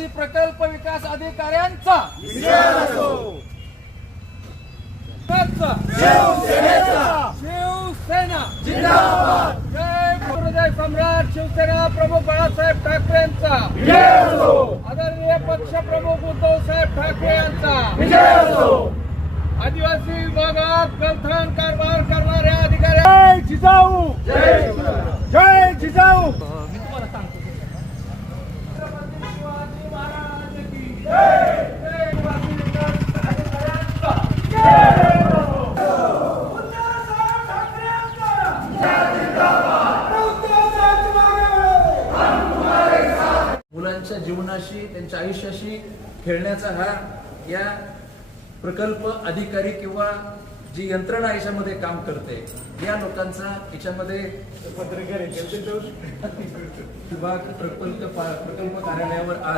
आदिवासी प्रकल्प विकास अधिकाऱ्यांचा. शिवसेना. जय सम्राट शिवसेना प्रमुख बाळासाहेब ठाकरे यांचा. आदरणीय पक्ष प्रमुख उद्धव साहेब ठाकरे यांचा. आदिवासी विभागात गलथान कारभार करणाऱ्या अधिकाऱ्या जय जिजाऊ. जय जिजाऊ छत्रपती शिवाजी महाराज की जय. जय आदिवासी विकास अधिकाऱ्यांचा. मुलांच्या जीवनाशी त्यांच्या आयुष्याशी खेळण्याचा हा या प्रकल्प अधिकारी किंवा जी यंत्रणा याच्यामध्ये काम करते या लोकांचा याच्यामध्ये विभाग प्रकल्प प्रकल्प कार्यालयावर आज